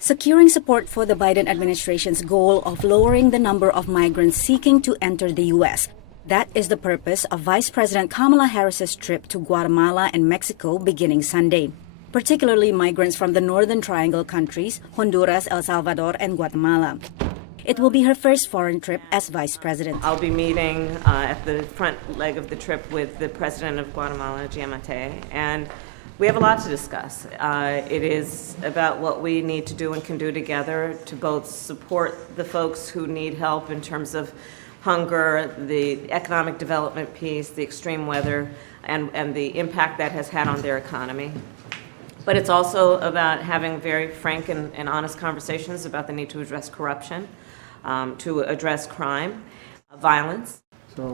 Securing support for the Biden administration's goal of lowering the number of migrants seeking to enter the U.S. That is the purpose of Vice President Kamala Harris's trip to Guatemala and Mexico beginning Sunday, particularly migrants from the Northern Triangle countries, Honduras, El Salvador, and Guatemala. It will be her first foreign trip as vice president. I'll be meeting at the front leg of the trip with the president of Guatemala, and we have a lot to discuss. It is about what we need to do and can do together to both support the folks who need help in terms of hunger, the economic development piece, the extreme weather, and the impact that has had on their economy. But it's also about having very frank and honest conversations about the need to address corruption, to address crime, violence.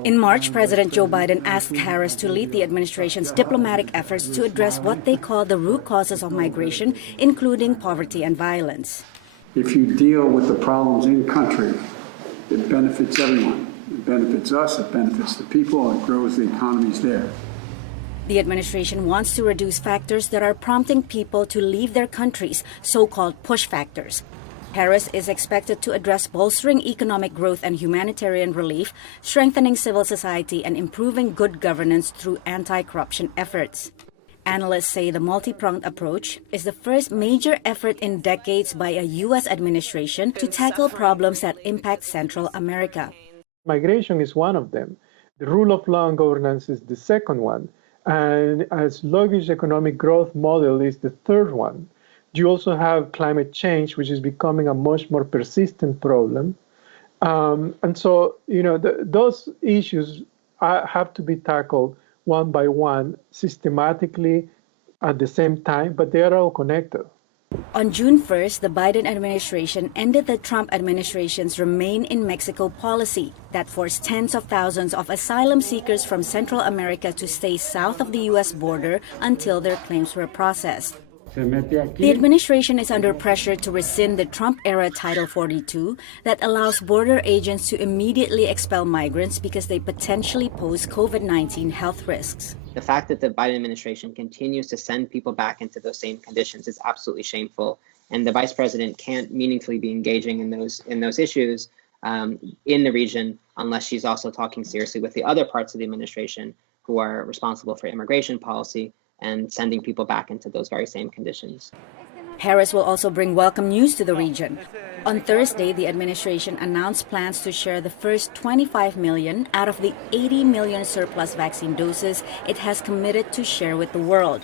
In March, President Joe Biden asked Harris to lead the administration's diplomatic efforts to address what they call the root causes of migration, including poverty and violence. If you deal with the problems in country, it benefits everyone. It benefits us, it benefits the people, it grows the economies there. The administration wants to reduce factors that are prompting people to leave their countries, so-called push factors. Harris is expected to address bolstering economic growth and humanitarian relief, strengthening civil society, and improving good governance through anti-corruption efforts. Analysts say the multi-pronged approach is the first major effort in decades by a U.S. administration to tackle problems that impact Central America. Migration is one of them. The rule of law and governance is the second one. And a sluggish economic growth model is the third one. You also have climate change, which is becoming a much more persistent problem. And so, those issues have to be tackled one by one, systematically at the same time, but they are all connected. On June 1st, the Biden administration ended the Trump administration's Remain in Mexico policy that forced tens of thousands of asylum seekers from Central America to stay south of the U.S. border until their claims were processed. The administration is under pressure to rescind the Trump-era Title 42 that allows border agents to immediately expel migrants because they potentially pose COVID-19 health risks. The fact that the Biden administration continues to send people back into those same conditions is absolutely shameful, and the vice president can't meaningfully be engaging in those issues in the region unless she's also talking seriously with the other parts of the administration who are responsible for immigration policy and sending people back into those very same conditions. Harris will also bring welcome news to the region. On Thursday, the administration announced plans to share the first 25 million out of the 80 million surplus vaccine doses it has committed to share with the world.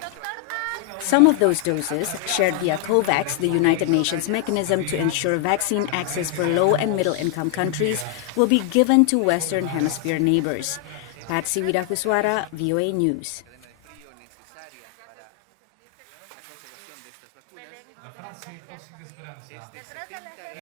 Some of those doses, shared via COVAX, the United Nations mechanism to ensure vaccine access for low- and middle-income countries, will be given to Western Hemisphere neighbors. Patsy Widahuswara, VOA News.